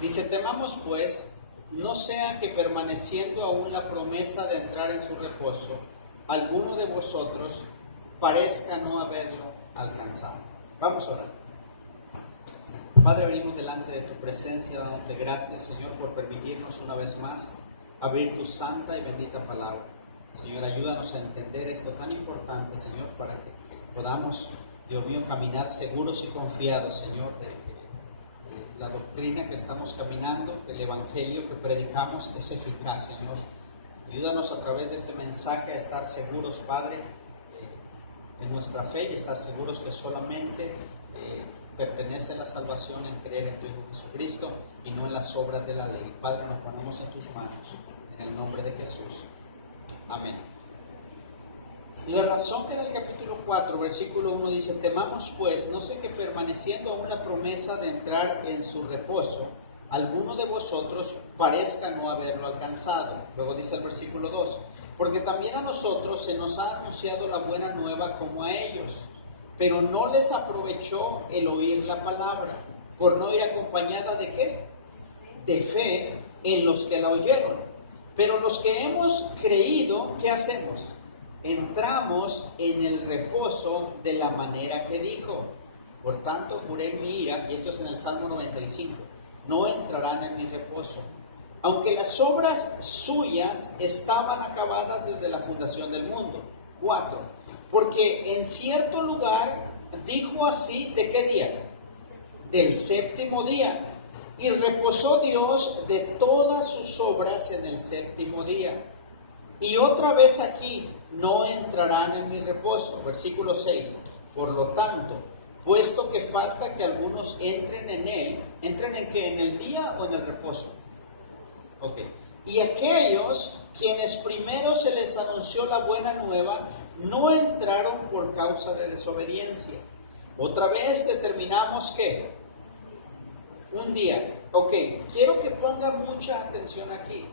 Dice, temamos pues, no sea que permaneciendo aún la promesa de entrar en su reposo, alguno de vosotros parezca no haberlo alcanzado. Vamos a orar. Padre, venimos delante de tu presencia dándote gracias, Señor, por permitirnos una vez más abrir tu santa y bendita palabra. Señor, ayúdanos a entender esto tan importante, Señor, para que podamos, Dios mío, caminar seguros y confiados, Señor, de que la doctrina que estamos caminando, el evangelio que predicamos es eficaz, Señor. Ayúdanos a través de este mensaje a estar seguros, Padre, en nuestra fe y estar seguros que solamente pertenece la salvación en creer en tu Hijo Jesucristo y no en las obras de la ley. Padre, nos ponemos en tus manos, en el nombre de Jesús. Amén. La razón que en el capítulo 4, versículo 1 dice, temamos pues, no sé que permaneciendo aún la promesa de entrar en su reposo, alguno de vosotros parezca no haberlo alcanzado. Luego dice el versículo 2, porque también a nosotros se nos ha anunciado la buena nueva como a ellos, pero no les aprovechó el oír la palabra, por no ir acompañada de ¿qué? De fe en los que la oyeron. Pero los que hemos creído, ¿qué hacemos? Entramos en el reposo de la manera que dijo. Por tanto, juré en mi ira, y esto es en el Salmo 95, no entrarán en mi reposo, aunque las obras suyas estaban acabadas desde la fundación del mundo. 4. Porque en cierto lugar dijo así, ¿de qué día? Del séptimo día. Y reposó Dios de todas sus obras en el séptimo día. Y otra vez aquí, no entrarán en mi reposo. Versículo 6. Por lo tanto, puesto que falta que algunos entren en él, ¿entren en qué? ¿En el día o en el reposo? Ok. Y aquellos quienes primero se les anunció la buena nueva, no entraron por causa de desobediencia. Otra vez determinamos que un día. Ok, quiero que pongan mucha atención aquí.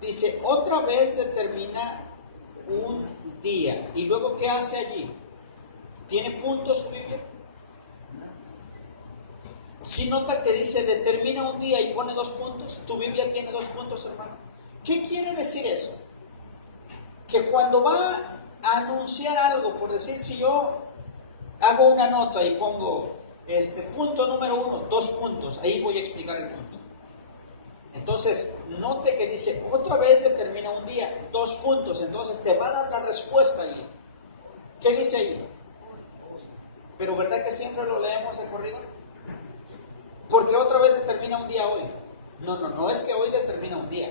Dice, otra vez determina un día. ¿Y luego qué hace allí? ¿Tiene puntos su Biblia? Si nota que dice determina un día y pone 2 puntos. Tu Biblia tiene 2 puntos, hermano. ¿Qué quiere decir eso? Que cuando va a anunciar algo, por decir, si yo hago una nota y pongo punto número 1, 2 puntos, ahí voy a explicar el punto. Entonces, note que dice, otra vez determina un día, 2 puntos, entonces te va a dar la respuesta allí. ¿Qué dice ahí? Pero ¿verdad que siempre lo leemos de corrido? Porque otra vez determina un día hoy. No es que hoy determina un día.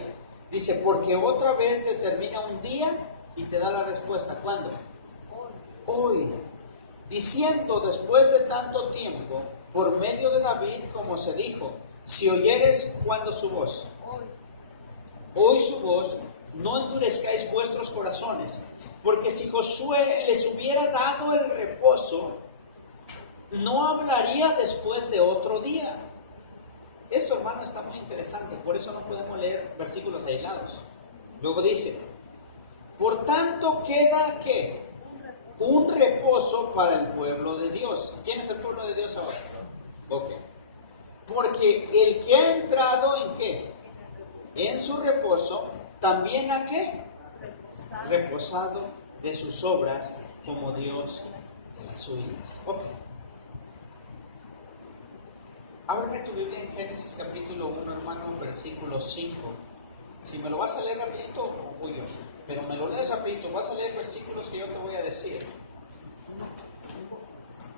Dice, porque otra vez determina un día y te da la respuesta. ¿Cuándo? Hoy. Diciendo después de tanto tiempo, por medio de David, como se dijo, si oyeres, ¿cuándo su voz? Hoy su voz, no endurezcáis vuestros corazones, porque si Josué les hubiera dado el reposo, no hablaría después de otro día. Esto, hermano, está muy interesante, por eso no podemos leer versículos aislados. Luego dice, por tanto queda ¿qué? Un reposo para el pueblo de Dios. ¿Quién es el pueblo de Dios ahora? Ok. Porque el que ha entrado en ¿qué? En su reposo, también ¿a qué? Reposado de sus obras como Dios de las suyas. Ok. Ábreme tu Biblia en Génesis capítulo 1, hermano, versículo 5. Si me lo vas a leer rapidito, o voy yo. Pero me lo lees rapidito, vas a leer versículos que yo te voy a decir.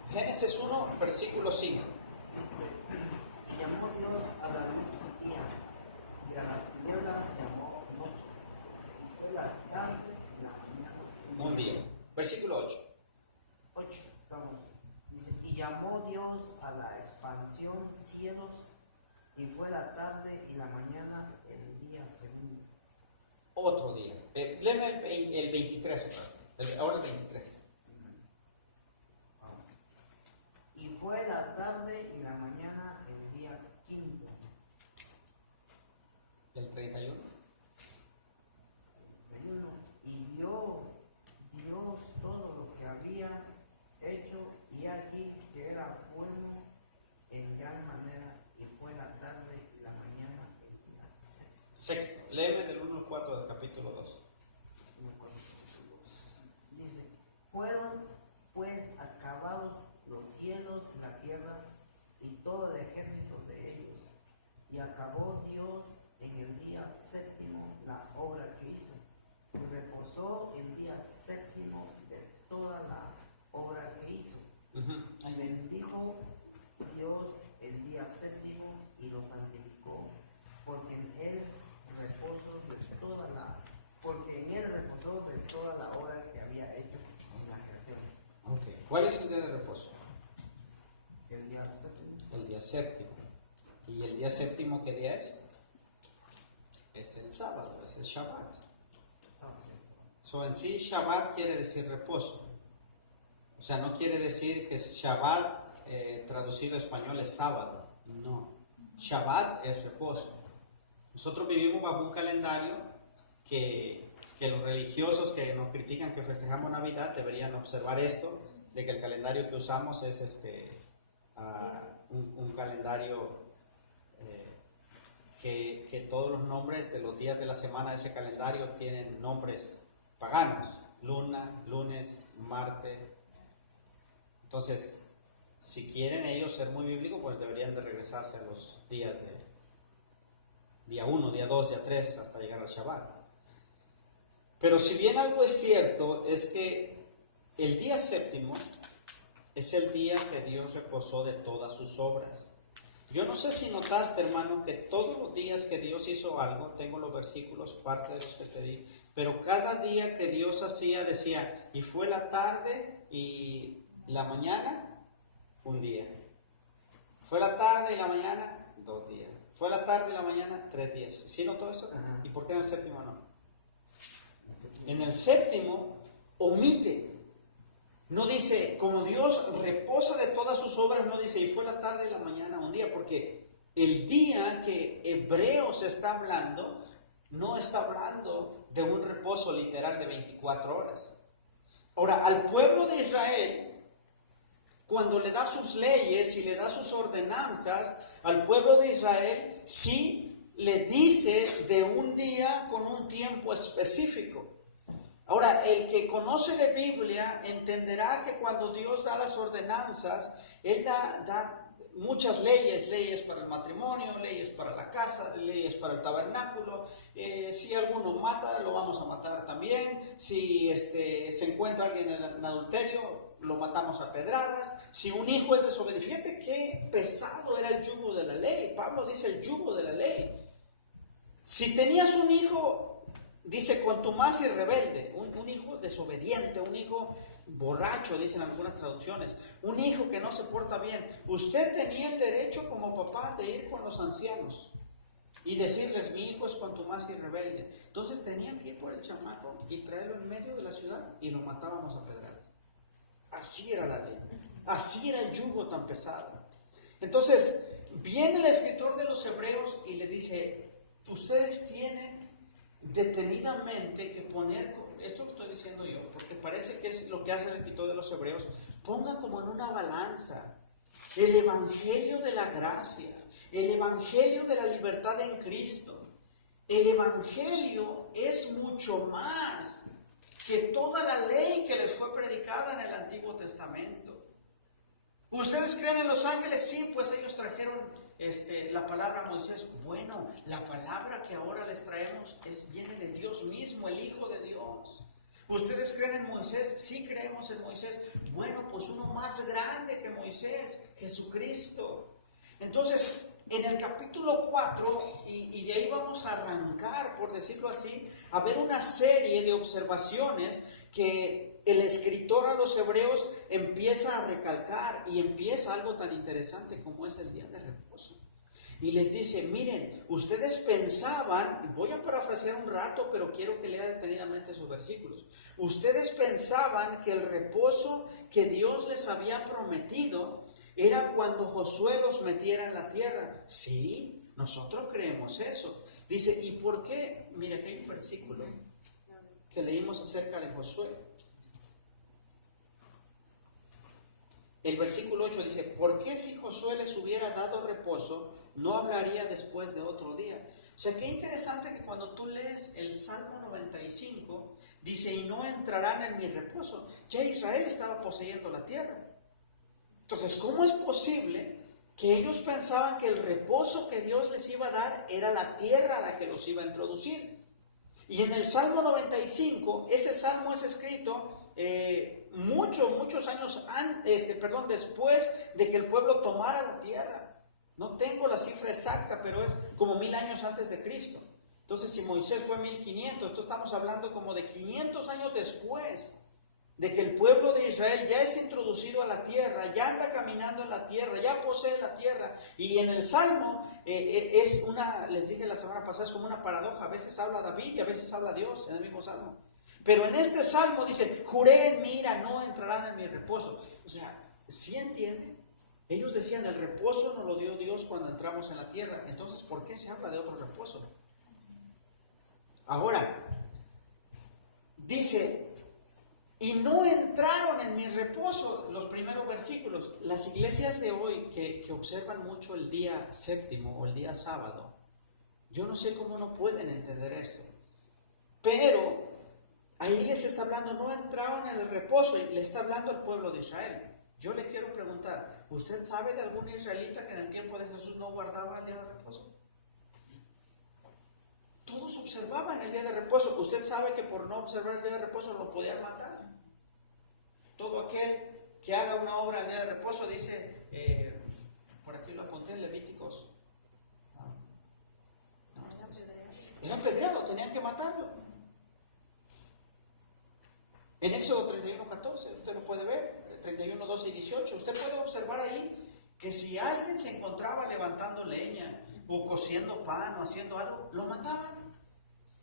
Génesis 1, versículo 5. Y llamó Dios a la luz día, y a las tinieblas llamó noche. Fue la tarde y la mañana. Un día. Versículo 8. 8, vamos. Dice, y llamó Dios a la expansión cielos, y fue la tarde y la mañana el día segundo. Otro día. Léeme el 23, ahora el 23. Y fue la tarde y la mañana el día quinto. El 31. Y vio Dios todo lo que había hecho, y aquí que era bueno en gran manera, y fue la tarde Sexto, léeme del 1 al 4 del capítulo 2. Dice, fueron pues acabados los cielos y la tierra y todo el ejército de ellos. Y acabó Dios en el día séptimo la obra que hizo. Y reposó el día séptimo de toda la obra que hizo. Bendijo Dios el día séptimo y lo santificó, porque en él reposó de toda la obra que había hecho en la creación. Okay. ¿Cuál es el día de reposo? El día séptimo. El día séptimo. ¿Y el día séptimo qué día es? Es el sábado, es el Shabbat. So, en sí, Shabbat quiere decir reposo. O sea, no quiere decir que Shabbat traducido a español es sábado. No. Shabbat es reposo. Nosotros vivimos bajo un calendario que los religiosos que nos critican que festejamos Navidad deberían observar esto, de que el calendario que usamos es un calendario que todos los nombres de los días de la semana de ese calendario tienen nombres paganos. Luna, lunes, Marte. Entonces, si quieren ellos ser muy bíblicos, pues deberían de regresarse a los días de día 1, día 2, día 3, hasta llegar al Shabbat. Pero si bien algo es cierto, es que el día séptimo es el día que Dios reposó de todas sus obras. Yo no sé si notaste, hermano, que todos los días que Dios hizo algo, tengo los versículos, parte de los que te di, pero cada día que Dios hacía, decía, y fue la tarde y la mañana, un día. Fue la tarde y la mañana, 2 días. Fue la tarde y la mañana, 3 días. ¿Sí notó eso? Ajá. ¿Y por qué en el séptimo no? En el séptimo omite. No dice, como Dios reposa de todas sus obras, no dice, y fue la tarde y la mañana, un día, porque el día que Hebreos está hablando, no está hablando de un reposo literal de 24 horas. Ahora, al pueblo de Israel, cuando le da sus leyes y le da sus ordenanzas, al pueblo de Israel sí le dice de un día con un tiempo específico. Ahora, el que conoce de Biblia entenderá que cuando Dios da las ordenanzas, Él da muchas leyes para el matrimonio, leyes para la casa, leyes para el tabernáculo. Si alguno mata, lo vamos a matar también. Si se encuentra alguien en adulterio, lo matamos a pedradas. Si un hijo es desobediente, fíjate qué pesado era el yugo de la ley. Pablo dice el yugo de la ley. Si tenías un hijo, dice contumaz y rebelde, un hijo desobediente, un hijo borracho, dicen algunas traducciones, un hijo que no se porta bien, usted tenía el derecho como papá de ir con los ancianos y decirles, mi hijo es contumaz y rebelde. Entonces tenían que ir por el chamaco y traerlo en medio de la ciudad y lo matábamos a pedradas. Así era la ley, así era el yugo tan pesado. Entonces viene el escritor de los Hebreos y le dice, ustedes tienen detenidamente que poner, esto lo estoy diciendo yo, porque parece que es lo que hace el escritor de los Hebreos, ponga como en una balanza el evangelio de la gracia, el evangelio de la libertad en Cristo. El evangelio es mucho más que toda la ley que les fue predicada en el Antiguo Testamento. ¿Ustedes creen en los ángeles? Sí, pues ellos trajeron la palabra a Moisés. Bueno, la palabra que ahora les traemos viene de Dios mismo, el Hijo de Dios. ¿Ustedes creen en Moisés? Sí, creemos en Moisés. Bueno, pues uno más grande que Moisés, Jesucristo. Entonces, en el capítulo 4, y de ahí vamos a arrancar, por decirlo así, a ver una serie de observaciones que el escritor a los Hebreos empieza a recalcar, y empieza algo tan interesante como es el día de reposo. Y les dice, miren, ustedes pensaban, voy a parafrasear un rato, pero quiero que lea detenidamente esos versículos. Ustedes pensaban que el reposo que Dios les había prometido era cuando Josué los metiera en la tierra. Sí, nosotros creemos eso. Dice, ¿y por qué? Mira, aquí hay un versículo que leímos acerca de Josué. El versículo 8 dice, ¿por qué si Josué les hubiera dado reposo, no hablaría después de otro día. O sea, qué interesante que cuando tú lees el Salmo 95, dice, y no entrarán en mi reposo. Ya Israel estaba poseyendo la tierra. Entonces, ¿cómo es posible que ellos pensaban que el reposo que Dios les iba a dar era la tierra a la que los iba a introducir? Y en el Salmo 95, ese salmo es escrito muchos años después de que el pueblo tomara la tierra. No tengo la cifra exacta, pero es como 1000 años antes de Cristo. Entonces, si Moisés fue 1500, entonces estamos hablando como de 500 años después de que el pueblo de Israel ya es introducido a la tierra, ya anda caminando en la tierra, ya posee la tierra. Y en el Salmo les dije la semana pasada, es como una paradoja. A veces habla David y a veces habla Dios en el mismo Salmo. Pero en este Salmo dice, juré en mi ira, no entrarán en mi reposo. O sea, ¿sí entienden? Ellos decían, el reposo nos lo dio Dios cuando entramos en la tierra. Entonces, ¿por qué se habla de otro reposo? Ahora, dice, y no entraron en mi reposo, los primeros versículos. Las iglesias de hoy que observan mucho el día séptimo o el día sábado, yo no sé cómo no pueden entender esto. Pero ahí les está hablando, no entraron en el reposo, y le está hablando al pueblo de Israel. Yo le quiero preguntar, ¿usted sabe de algún israelita que en el tiempo de Jesús no guardaba el día de reposo? Todos observaban el día de reposo. Usted sabe que por no observar el día de reposo lo podían matar. Todo aquel que haga una obra el día de reposo, dice, por aquí lo apunté en Levíticos. Era apedreado, tenían que matarlo. En Éxodo 31:14, usted lo puede ver, 31:12 y 18. Usted puede observar ahí que si alguien se encontraba levantando leña o cociendo pan o haciendo algo, lo mataban.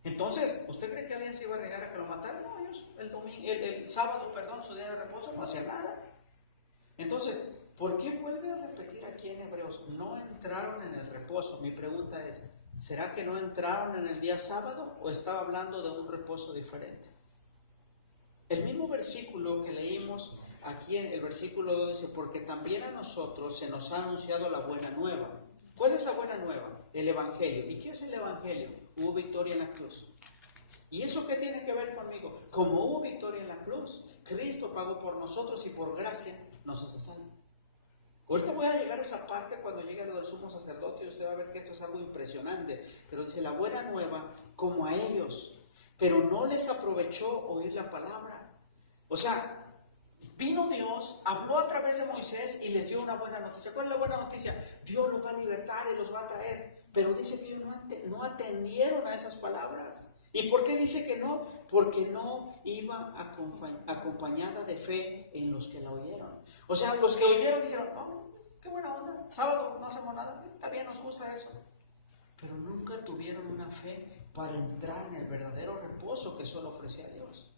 Entonces, ¿usted cree que alguien se iba a regar a que lo mataran? No, ellos el sábado, su día de reposo, no hacían nada. Entonces, ¿por qué vuelve a repetir aquí en Hebreos? No entraron en el reposo. Mi pregunta es, ¿será que no entraron en el día sábado o estaba hablando de un reposo diferente? El mismo versículo que leímos aquí en el versículo 2 dice, porque también a nosotros se nos ha anunciado la buena nueva. ¿Cuál es la buena nueva? El Evangelio. ¿Y qué es el Evangelio? Hubo victoria en la cruz. ¿Y eso qué tiene que ver conmigo? Como hubo victoria en la cruz, Cristo pagó por nosotros y por gracia nos hace salvos. Ahorita voy a llegar a esa parte cuando llegue lo del sumo sacerdote y usted va a ver que esto es algo impresionante. Pero dice la buena nueva como a ellos, pero no les aprovechó oír la palabra. O sea, vino Dios, habló a través de Moisés y les dio una buena noticia. ¿Cuál es la buena noticia? Dios los va a libertar y los va a traer. Pero dice que ellos no atendieron a esas palabras. ¿Y por qué dice que no? Porque no iba acompañada de fe en los que la oyeron. O sea, los que oyeron dijeron, no, qué buena onda, sábado no hacemos nada, está bien, nos gusta eso. Pero nunca tuvieron una fe para entrar en el verdadero reposo que solo ofrecía Dios.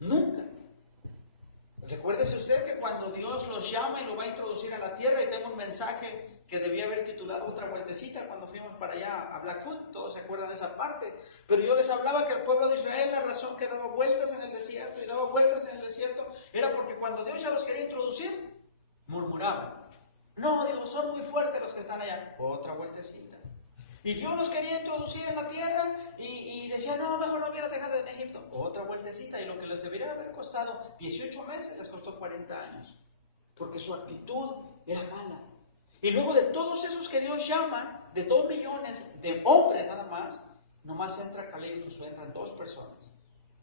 Nunca. Recuérdese usted que cuando Dios los llama y lo va a introducir a la tierra, y tengo un mensaje que debía haber titulado Otra Vueltecita cuando fuimos para allá a Blackfoot, todos se acuerdan de esa parte, pero yo les hablaba que el pueblo de Israel, la razón que daba vueltas en el desierto y daba vueltas en el desierto, era porque cuando Dios ya los quería introducir, murmuraban. No, digo, son muy fuertes los que están allá. Otra vueltecita. Y Dios los quería introducir en la tierra y decía, no, mejor no hubieras dejado en Egipto. Otra vueltecita. Y lo que les debería haber costado 18 meses, les costó 40 años. Porque su actitud era mala. Y luego de todos esos que Dios llama, de 2 millones de hombres nada más, nomás entra Caleb y Josué, entran 2 personas.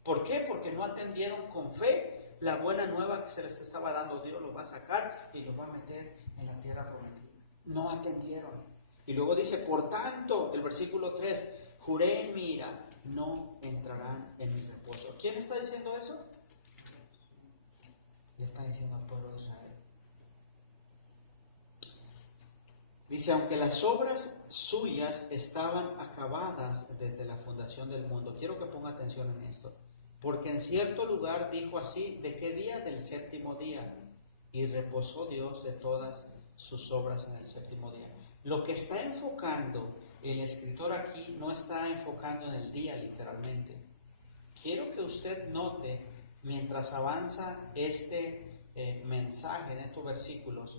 ¿Por qué? Porque no atendieron con fe la buena nueva que se les estaba dando. Dios los va a sacar y los va a meter en la tierra prometida. No atendieron. Y luego dice, por tanto, el versículo 3, juré en mi ira, no entrarán en mi reposo. ¿Quién está diciendo eso? Le está diciendo al pueblo de Israel. Dice, aunque las obras suyas estaban acabadas desde la fundación del mundo. Quiero que ponga atención en esto. Porque en cierto lugar dijo así, ¿de qué día? Del séptimo día. Y reposó Dios de todas sus obras en el séptimo día. Lo que está enfocando el escritor aquí no está enfocando en el día literalmente. Quiero que usted note, mientras avanza este mensaje en estos versículos,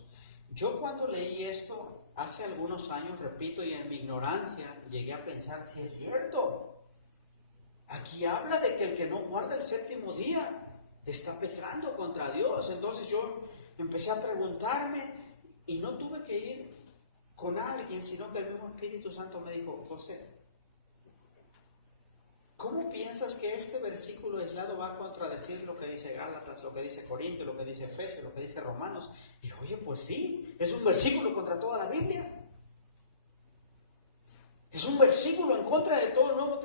yo cuando leí esto, hace algunos años, repito, y en mi ignorancia llegué a pensar si es cierto. Aquí habla de que el que no guarda el séptimo día está pecando contra Dios. Entonces yo empecé a preguntarme y no tuve que ir con alguien, sino que el mismo Espíritu Santo me dijo: José, ¿cómo piensas que este versículo aislado va a contradecir lo que dice Gálatas, lo que dice Corintios, lo que dice Efesios, lo que dice Romanos? Dijo: oye, pues sí, es un versículo contra toda la Biblia. Es un versículo en contra de todo el Nuevo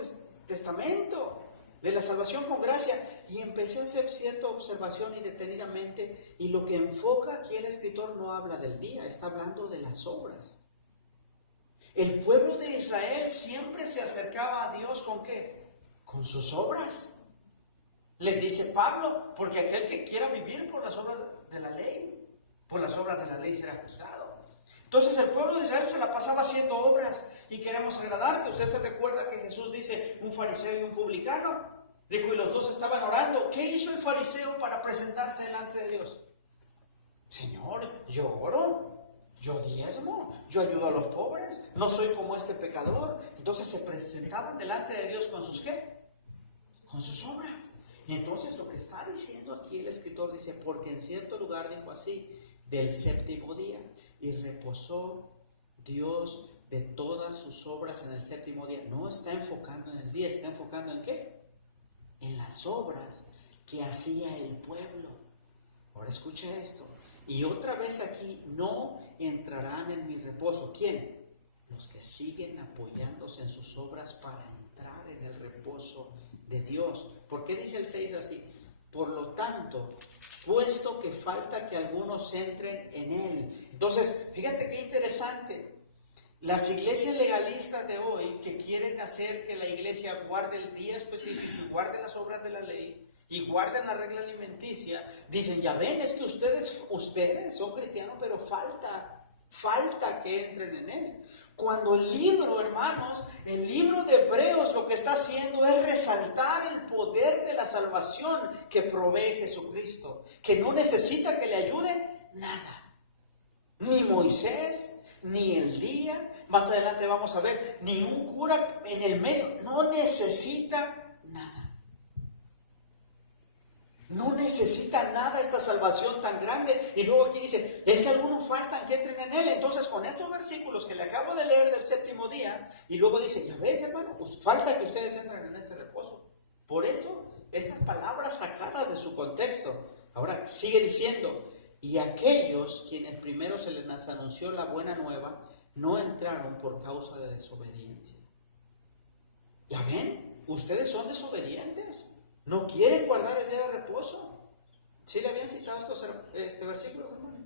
Testamento, de la salvación con gracia. Y empecé a hacer cierta observación y detenidamente, y lo que enfoca aquí el escritor no habla del día, está hablando de las obras. El pueblo de Israel siempre se acercaba a Dios ¿con qué? Con sus obras. Le dice Pablo: porque aquel que quiera vivir por las obras de la ley, por las obras de la ley será juzgado. Entonces el pueblo de Israel se la pasaba haciendo obras y queremos agradarte. Usted se recuerda que Jesús dice: un fariseo y un publicano. Dijo, y los dos estaban orando. ¿Qué hizo el fariseo para presentarse delante de Dios? Señor, yo oro, yo diezmo, yo ayudo a los pobres, no soy como este pecador. Entonces se presentaban delante de Dios con sus ¿qué? Con sus obras. Y entonces lo que está diciendo aquí el escritor dice: porque en cierto lugar dijo así, del séptimo día, y reposó Dios de todas sus obras en el séptimo día. No está enfocando en el día, está enfocando en ¿qué? En las obras que hacía el pueblo. Ahora escucha esto. Y otra vez aquí: no entrarán en mi reposo. ¿Quién? Los que siguen apoyándose en sus obras para entrar en el reposo de Dios. ¿Por qué dice el 6 así? Por lo tanto, puesto que falta que algunos entren en él. Entonces, fíjate qué interesante. Las iglesias legalistas de hoy, que quieren hacer que la iglesia guarde el día específico y guarde las obras de la ley y guarden la regla alimenticia, dicen: ya ven, es que ustedes son cristianos, pero falta que entren en él. Cuando el libro, hermanos, el libro de Hebreos lo que está haciendo es resaltar el poder de la salvación que provee Jesucristo, que no necesita que le ayude nada, ni Moisés, ni el día, más adelante vamos a ver, ni un cura en el medio, no necesita nada. No necesita nada esta salvación tan grande. Y luego aquí dice: es que algunos faltan que entren en él. Entonces, con estos versículos que le acabo de leer del séptimo día, y luego dice: ya ves, hermano, pues falta que ustedes entren en ese reposo. Por esto, estas palabras sacadas de su contexto. Ahora sigue diciendo: y aquellos quienes primero se les anunció la buena nueva, no entraron por causa de desobediencia. ¿Ya ven? Ustedes son desobedientes. No quieren guardar el día de reposo. ¿Sí le habían citado estos versículos, hermano?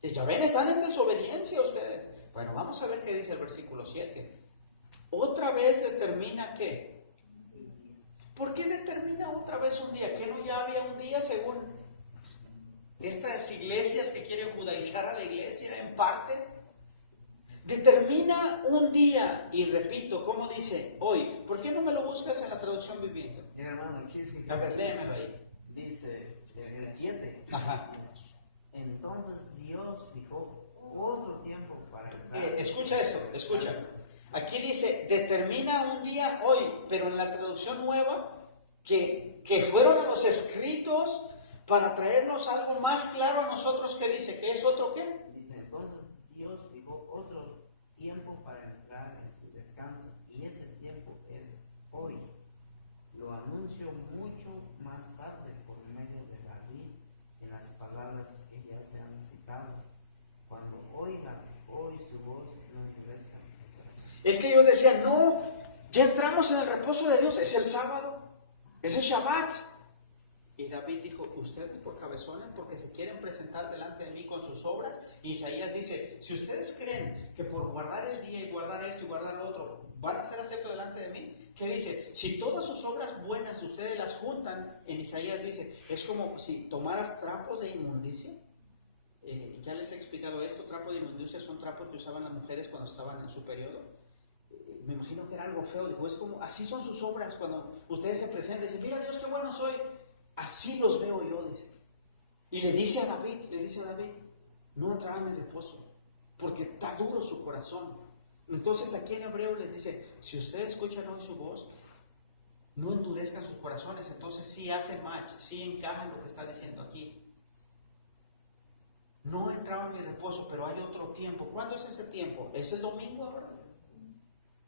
Y ya ven, están en desobediencia ustedes. Bueno, vamos a ver qué dice el versículo 7. Otra vez determina ¿qué? ¿Por qué determina otra vez un día? ¿Que no ya había un día según estas iglesias que quieren judaizar a la iglesia en parte? Determina un día, y repito, ¿cómo dice? Hoy. ¿Por qué no me lo buscas en la traducción viviente? Hermano, aquí es que a ver, léemelo ahí. dice en el 7. Ajá. Entonces Dios fijó otro tiempo para entrar. Escucha esto, escucha. Aquí dice: determina un día hoy, pero en la traducción nueva, que fueron a los escritos para traernos algo más claro a nosotros, que dice que es otro ¿qué? Dice: entonces Dios fijó otro tiempo para entrar en su descanso, y ese tiempo es hoy. Lo anuncio mucho más tarde por medio de David en las palabras que ya se han citado. Cuando oigan hoy su voz, no endurezcan el corazón. Es que ellos decían: no, ya entramos en el reposo de Dios, es el sábado, es el Shabbat. Y David dijo: ustedes por cabezones, porque se quieren presentar delante de mí con sus obras. Y Isaías dice: si ustedes creen que por guardar el día y guardar esto y guardar lo otro van a ser aceptos delante de mí, ¿qué dice? Si todas sus obras buenas ustedes las juntan, en Isaías dice, es como si tomaras trapos de inmundicia. Ya les he explicado esto: trapos de inmundicia son trapos que usaban las mujeres cuando estaban en su periodo. Me imagino que era algo feo. Dijo: es como, así son sus obras cuando ustedes se presentan. Dicen: mira Dios, qué bueno soy. Así los veo yo, dice. Y le dice a David, no entrará en mi reposo. porque está duro su corazón. Entonces aquí en Hebreo les dice, si ustedes escuchan hoy su voz, no endurezcan sus corazones. Entonces sí hace match, sí encaja lo que está diciendo aquí. No entraba en mi reposo, pero hay otro tiempo. ¿Cuándo es ese tiempo? ¿Es el domingo ahora?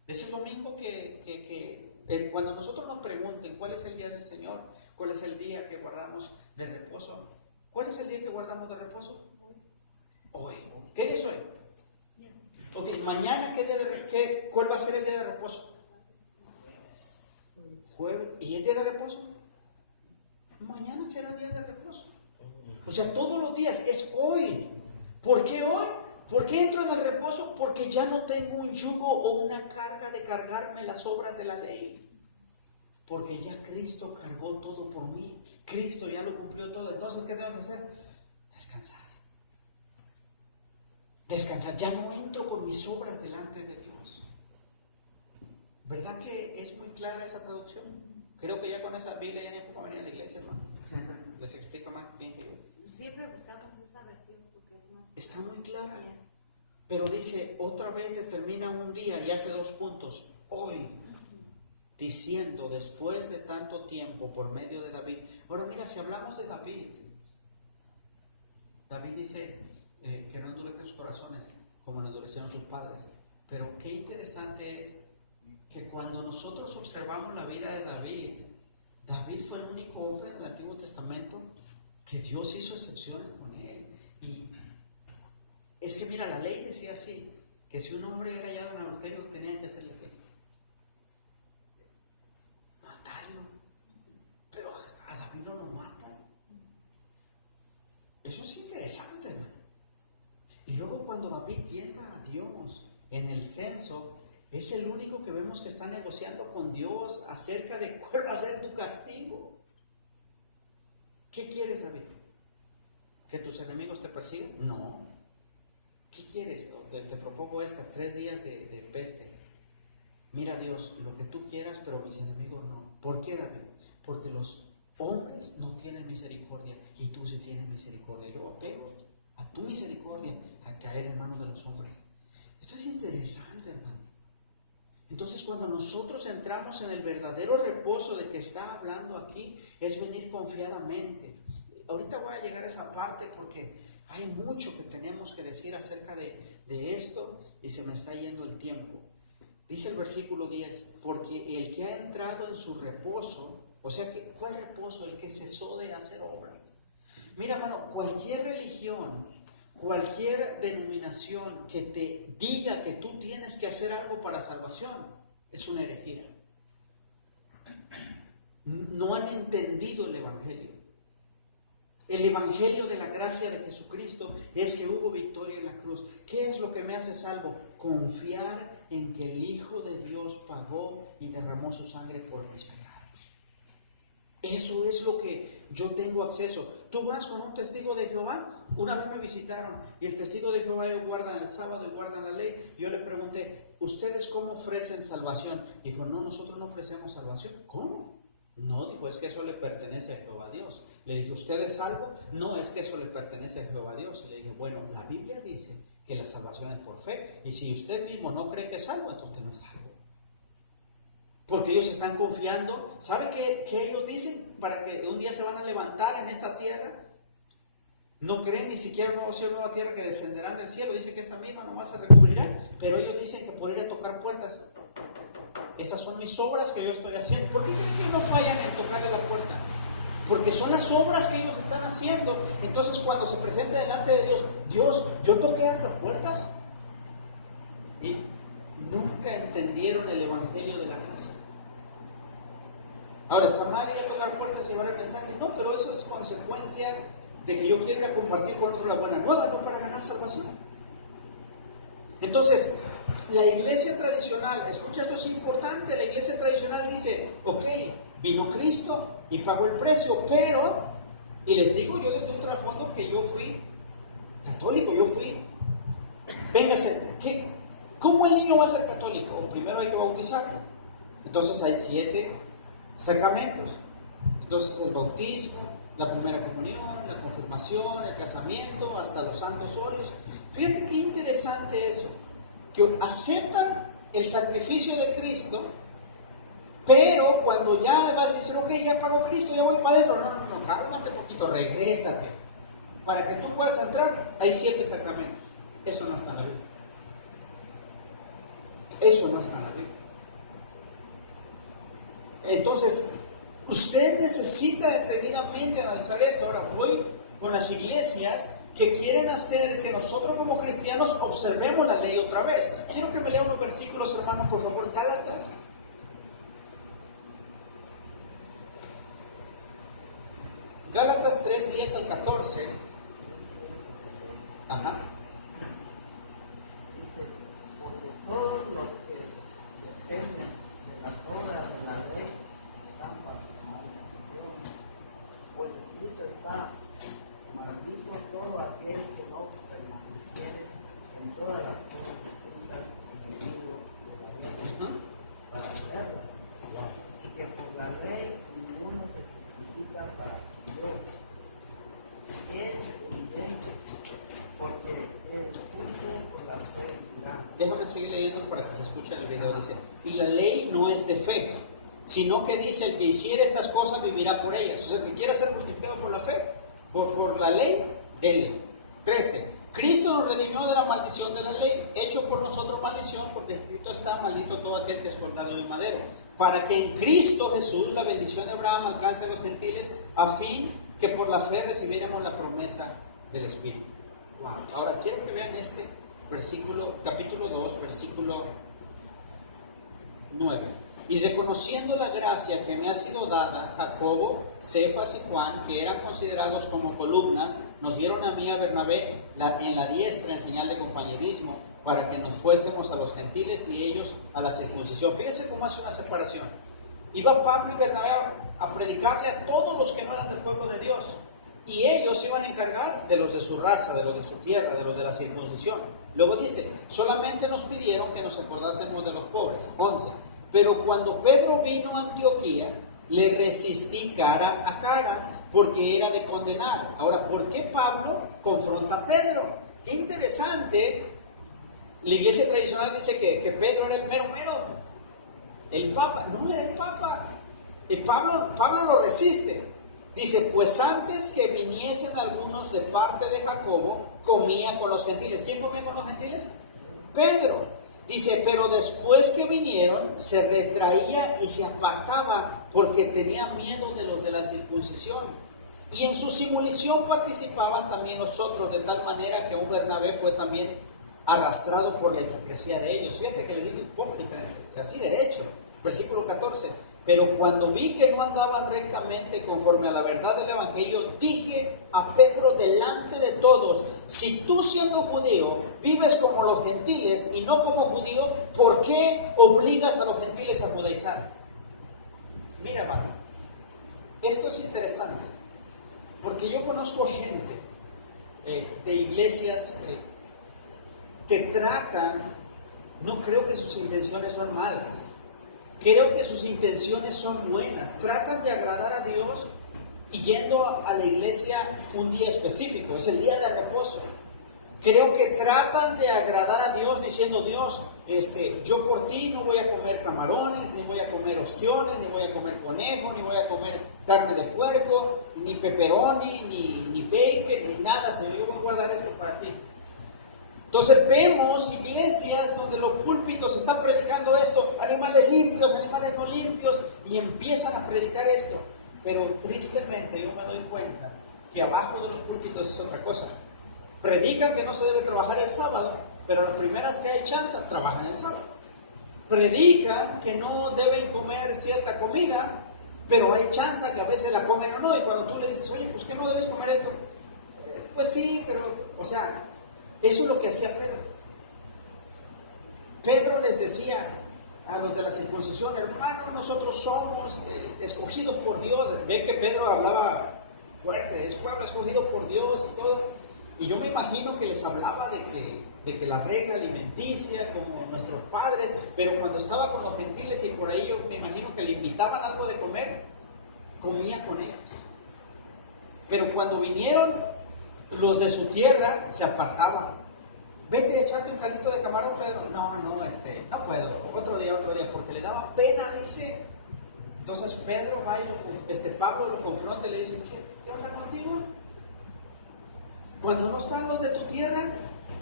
Es el domingo que cuando nosotros nos pregunten cuál es el día del Señor, cuál es el día que guardamos de reposo, ¿cuál es el día que guardamos de reposo? Hoy. ¿Qué día es hoy? Ok, mañana, ¿cuál va a ser el día de reposo? Jueves. ¿Y el día de reposo? Mañana será el día de reposo. O sea, todos los días es hoy. ¿Por qué hoy? ¿Por qué entro en el reposo? Porque ya no tengo un yugo o una carga de cargarme las obras de la ley. Porque ya Cristo cargó todo por mí. Cristo ya lo cumplió todo. Entonces, ¿qué tengo que hacer? Descansar. Descansar. Ya no entro con mis obras delante de Dios. ¿Verdad que es muy clara esa traducción? Creo que ya con esa Biblia ya ni a poco venir a la iglesia, hermano. Les explico más bien que yo. Siempre buscamos esa versión porque es más. Está muy clara. Pero dice, otra vez determina un día y hace 2 puntos. Hoy. Diciendo, después de tanto tiempo, por medio de David. Ahora mira, si hablamos de David, David dice que no endurezcan sus corazones como lo endurecieron sus padres. Pero qué interesante es que cuando nosotros observamos la vida de David, David fue el único hombre del Antiguo Testamento que Dios hizo excepciones con él. Y es que mira, la ley decía así, que si un hombre era hallado en adulterio tenía que hacerle ¿qué? Matarlo. Pero a David no lo matan. Eso es interesante, hermano. Y luego cuando David tienta a Dios en el censo, es el único que vemos que está negociando con Dios acerca de cuál va a ser tu castigo. ¿Qué quieres, David? ¿Que tus enemigos te persigan? No. ¿Qué quieres? Te propongo 3 días de peste. Mira, Dios, lo que tú quieras, pero mis enemigos no. ¿Por qué, David? Porque los hombres no tienen misericordia y tú sí tienes misericordia. Yo apego a tu misericordia a caer en manos de los hombres. Esto es interesante, hermano. Entonces, cuando nosotros entramos en el verdadero reposo de que está hablando aquí, es venir confiadamente. Ahorita voy a llegar a esa parte porque hay mucho que tenemos que decir acerca de esto y se me está yendo el tiempo. Dice el versículo 10, porque el que ha entrado en su reposo, o sea, ¿cuál reposo? El que cesó de hacer obras. Mira, hermano, cualquier religión, cualquier denominación que te diga que tú tienes que hacer algo para salvación, es una herejía. No han entendido el Evangelio. El Evangelio de la gracia de Jesucristo es que hubo victoria en la cruz. ¿Qué es lo que me hace salvo? Confiar en que el Hijo de Dios pagó y derramó su sangre por mis pecados. Eso es lo que yo tengo acceso. Tú vas con un testigo de Jehová. Una vez me visitaron y el testigo de Jehová, ellos guardan el sábado y guardan la ley. Yo le pregunté, ¿ustedes cómo ofrecen salvación? Dijo, no, nosotros no ofrecemos salvación. ¿Cómo? No, dijo, es que eso le pertenece a Jehová Dios. Le dije, ¿usted es salvo? No, es que eso le pertenece a Jehová Dios. Y le dije, bueno, la Biblia dice que la salvación es por fe. Y si usted mismo no cree que es salvo, entonces usted no es salvo. Porque ellos están confiando. ¿Sabe qué ellos dicen? Para que un día se van a levantar en esta tierra. No creen ni siquiera una nueva tierra que descenderán del cielo. Dice que esta misma nomás se recubrirá. Pero ellos dicen que por ir a tocar puertas. Esas son mis obras que yo estoy haciendo. ¿Por qué creen que no fallan en tocarle la puerta? Porque son las obras que ellos están haciendo. Entonces cuando se presente delante de Dios, Dios, yo toqué a las puertas. Y nunca entendieron el Evangelio de la gracia. Ahora, ¿está mal ir a tocar puertas y llevar el mensaje? No, pero eso es consecuencia de que yo quiero ir a compartir con otros la buena nueva, no para ganar salvación. Entonces, la iglesia tradicional, escucha, esto es importante, la iglesia tradicional dice, ok, vino Cristo y pagó el precio, pero, y les digo yo desde un trasfondo que yo fui católico, véngase, ¿cómo el niño va a ser católico? O primero hay que bautizarlo. Entonces hay 7 sacramentos. Entonces el bautismo, La primera comunión, la confirmación, el casamiento, hasta los santos óleos. Fíjate qué interesante eso, que aceptan el sacrificio de Cristo, pero cuando ya vas a decir, ok, ya pagó Cristo, ya voy para adentro. No, cálmate un poquito, regrésate. Para que tú puedas entrar, hay 7 sacramentos. Eso no está en la Biblia. Eso no está en la Biblia. Entonces, usted necesita detenidamente analizar esto. Ahora, voy con las iglesias que quieren hacer que nosotros como cristianos observemos la ley otra vez. Quiero que me lea unos versículos, hermanos, por favor. Gálatas. Gálatas 3, 10 al 14. Ajá. Dice, porque todos los que dependen de las obras de la ley están bajo maldición, pues escrito está, maldito todo aquel que no permaneciere en todas las cosas escritas en el libro de la ley para hacerlas, y que por la ley ninguno se justifica para Dios. Es evidente, porque el juicio por la fe dirá. Déjame seguir leyendo para que se escuche en el video. Dice, y la ley no es de fe, sino que dice, el que hiciera estas cosas vivirá por ellas. O sea, el que quiera ser justificado por la fe, por la ley, dele. 13. Cristo nos redimió de la maldición de la ley, hecho por nosotros maldición, porque escrito está, maldito todo aquel que es colgado de madero, para que en Cristo Jesús la bendición de Abraham alcance a los gentiles, a fin que por la fe recibiéramos la promesa del Espíritu. Wow. Ahora quiero que vean este versículo, capítulo 2, versículo 9. Y reconociendo la gracia que me ha sido dada, Jacobo, Cefas y Juan, que eran considerados como columnas, nos dieron a mí a Bernabé en la diestra en señal de compañerismo, para que nos fuésemos a los gentiles y ellos a la circuncisión. Fíjense cómo hace una separación. Iba Pablo y Bernabé a predicarle a todos los que no eran del pueblo de Dios, y ellos se iban a encargar de los de su raza, de los de su tierra, de los de la circuncisión. Luego dice, solamente nos pidieron que nos acordásemos de los pobres. 11. Pero cuando Pedro vino a Antioquía, le resistí cara a cara, porque era de condenar. Ahora, ¿por qué Pablo confronta a Pedro? Qué interesante. La iglesia tradicional dice que Pedro era el mero mero, el papa. No era el papa. Y Pablo lo resiste. Dice, pues antes que viniesen algunos de parte de Jacobo, comía con los gentiles. ¿Quién comía con los gentiles? Pedro. Dice, pero después que vinieron, se retraía y se apartaba, porque tenía miedo de los de la circuncisión. Y en su simulación participaban también los otros, de tal manera que un Bernabé fue también arrastrado por la hipocresía de ellos. Fíjate que le digo hipócrita, así derecho. Versículo 14. Pero cuando vi que no andaban rectamente conforme a la verdad del Evangelio, dije a Pedro delante de todos, si tú siendo judío vives como los gentiles y no como judío, ¿por qué obligas a los gentiles a judaizar? Mira, hermano, esto es interesante, porque yo conozco gente de iglesias que tratan, no creo que sus intenciones son malas, creo que sus intenciones son buenas. Tratan de agradar a Dios y yendo a la iglesia un día específico, es el día de reposo. Creo que tratan de agradar a Dios diciendo, Dios, yo por ti no voy a comer camarones, ni voy a comer ostiones, ni voy a comer conejo, ni voy a comer carne de puerco, ni pepperoni, ni bacon, ni nada, Señor, yo voy a guardar esto para ti. Entonces vemos iglesias donde los púlpitos están predicando esto, animales limpios, animales no limpios, y empiezan a predicar esto. Pero tristemente yo me doy cuenta que abajo de los púlpitos es otra cosa. Predican que no se debe trabajar el sábado, pero las primeras que hay chance trabajan el sábado. Predican que no deben comer cierta comida, pero hay chance que a veces la comen o no, y cuando tú le dices, oye, pues ¿qué no debes comer esto? Pues sí, pero, o sea, eso es lo que hacía Pedro. Pedro les decía a los de la circuncisión, hermano, nosotros somos escogidos por Dios. Ve que Pedro hablaba fuerte, es pueblo escogido por Dios y todo. Y yo me imagino que les hablaba de que la regla alimenticia, como nuestros padres, pero cuando estaba con los gentiles y por ahí yo me imagino que le invitaban algo de comer, comía con ellos. Pero cuando vinieron los de su tierra, se apartaban. Vete a echarte un caldito de camarón, Pedro. No, no puedo. Otro día, porque le daba pena, dice. Entonces Pedro va y Pablo lo confronta y le dice, ¿qué onda contigo? Cuando no están los de tu tierra,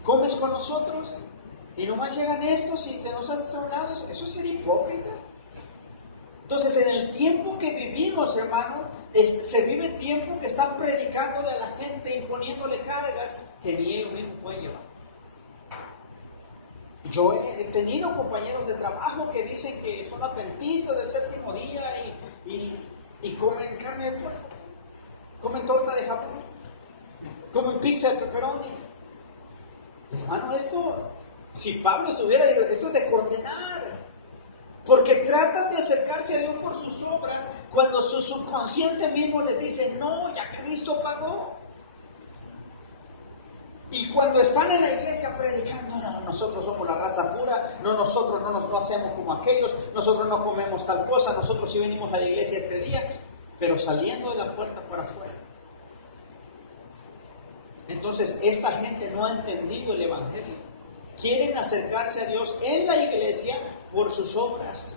comes con nosotros y nomás llegan estos y te nos haces a un lado. Eso es ser hipócrita. Entonces, en el tiempo que vivimos, hermano, se vive tiempo que están predicándole a la gente, imponiéndole cargas que ni ellos mismos pueden llevar. Yo he tenido compañeros de trabajo que dicen que son adventistas del séptimo día y comen carne de puerco, comen torta de Japón, comen pizza de pepperoni. Hermano, esto, si Pablo estuviera, digo, esto es de condenar. Porque tratan de acercarse a Dios por sus obras cuando su subconsciente mismo les dice, no, ya Cristo pagó. Y cuando están en la iglesia predicando, no, nosotros somos la raza pura, no, nosotros no hacemos como aquellos, nosotros no comemos tal cosa, nosotros sí venimos a la iglesia este día, pero saliendo de la puerta para afuera. Entonces, esta gente no ha entendido el evangelio. Quieren acercarse a Dios en la iglesia por sus obras.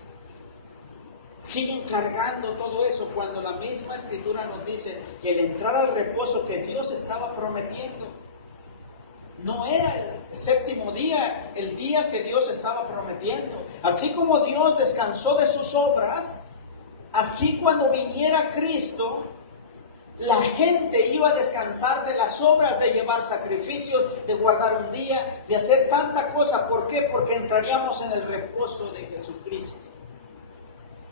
Siguen cargando todo eso cuando la misma escritura nos dice que el entrar al reposo que Dios estaba prometiendo no era el séptimo día, el día que Dios estaba prometiendo. Así como Dios descansó de sus obras, así cuando viniera Cristo, la gente iba a descansar de las obras, de llevar sacrificios, de guardar un día, de hacer tanta cosa. ¿Por qué? Porque entraríamos en el reposo de Jesucristo.